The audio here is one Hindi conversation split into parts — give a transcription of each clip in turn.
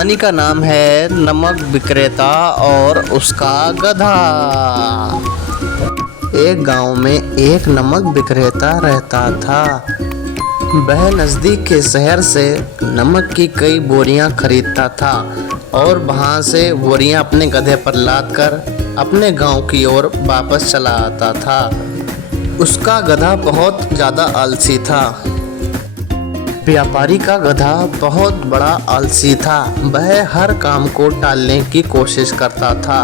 कहानी का नाम है नमक विक्रेता और उसका गधा। एक गांव में एक नमक विक्रेता रहता था। वह नज़दीक के शहर से नमक की कई बोरियां खरीदता था और वहां से बोरियां अपने गधे पर लाद कर अपने गांव की ओर वापस चला आता था। उसका गधा बहुत ज़्यादा आलसी था। व्यापारी का गधा बहुत बड़ा आलसी था। वह हर काम को टालने की कोशिश करता था,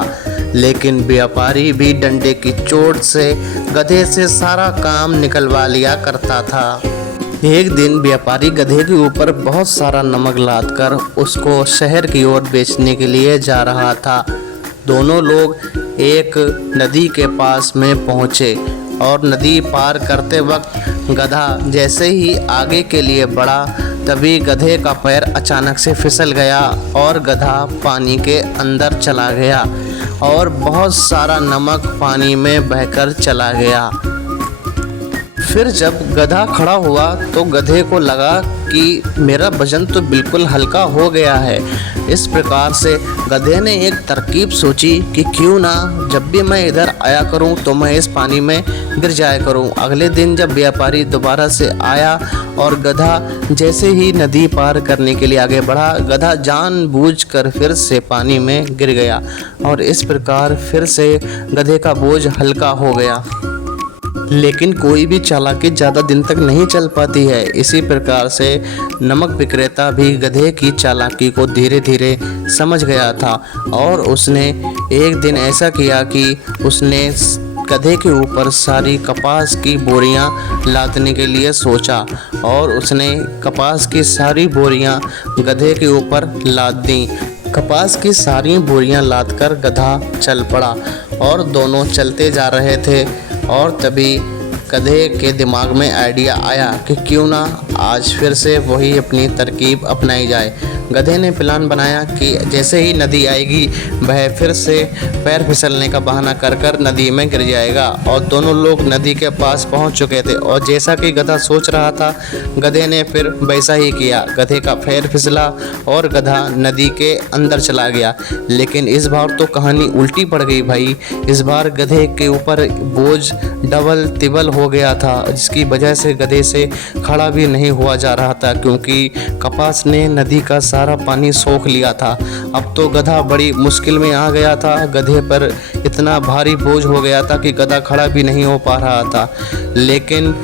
लेकिन व्यापारी भी डंडे की चोट से गधे से सारा काम निकलवा लिया करता था। एक दिन व्यापारी गधे के ऊपर बहुत सारा नमक लादकर उसको शहर की ओर बेचने के लिए जा रहा था। दोनों लोग एक नदी के पास में पहुँचे और नदी पार करते वक्त गधा जैसे ही आगे के लिए बढ़ा, तभी गधे का पैर अचानक से फिसल गया और गधा पानी के अंदर चला गया और बहुत सारा नमक पानी में बहकर चला गया। फिर जब गधा खड़ा हुआ तो गधे को लगा कि मेरा वजन तो बिल्कुल हल्का हो गया है। इस प्रकार से गधे ने एक तरकीब सोची कि क्यों ना जब भी मैं इधर आया करूं तो मैं इस पानी में गिर जाया करूं। अगले दिन जब व्यापारी दोबारा से आया और गधा जैसे ही नदी पार करने के लिए आगे बढ़ा, गधा जानबूझकर फिर से पानी में गिर गया और इस प्रकार फिर से गधे का बोझ हल्का हो गया। लेकिन कोई भी चालाकी ज़्यादा दिन तक नहीं चल पाती है। इसी प्रकार से नमक विक्रेता भी गधे की चालाकी को धीरे धीरे समझ गया था और उसने एक दिन ऐसा किया कि उसने गधे के ऊपर सारी कपास की बोरियां लादने के लिए सोचा और उसने कपास की सारी बोरियां गधे के ऊपर लाद दी। कपास की सारी बोरियां लादकर गधा चल पड़ा और दोनों चलते जा रहे थे और तभी गधे के दिमाग में आइडिया आया कि क्यों ना आज फिर से वही अपनी तरकीब अपनाई जाए। गधे ने प्लान बनाया कि जैसे ही नदी आएगी वह फिर से पैर फिसलने का बहाना कर कर नदी में गिर जाएगा और दोनों लोग नदी के पास पहुंच चुके थे और जैसा कि गधा सोच रहा था, गधे ने फिर वैसा ही किया। गधे का पैर फिसला और गधा नदी के अंदर चला गया। लेकिन इस बार तो कहानी उल्टी पड़ गई भाई। इस बार गधे के ऊपर बोझ डबल तिबल हो गया था, जिसकी वजह से गधे से खड़ा भी नहीं हुआ जा रहा था क्योंकि कपास ने नदी का सारा पानी सोख लिया था। अब तो गधा बड़ी मुश्किल में आ गया था। गधे पर इतना भारी बोझ हो गया था कि गधा खड़ा भी नहीं हो पा रहा था। लेकिन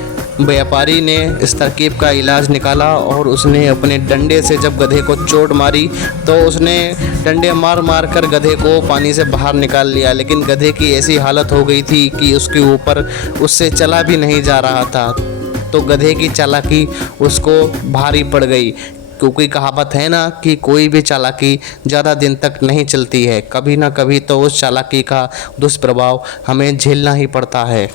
व्यापारी ने इस तरकीब का इलाज निकाला और उसने अपने डंडे से जब गधे को चोट मारी तो उसने डंडे मार मार कर गधे को पानी से बाहर निकाल लिया। लेकिन गधे की ऐसी हालत हो गई थी कि उसके ऊपर उससे चला भी नहीं जा रहा था। तो गधे की चालाकी उसको भारी पड़ गई, क्योंकि कहावत है ना कि कोई भी चालाकी ज़्यादा दिन तक नहीं चलती है। कभी ना कभी तो उस चालाकी का दुष्प्रभाव हमें झेलना ही पड़ता है।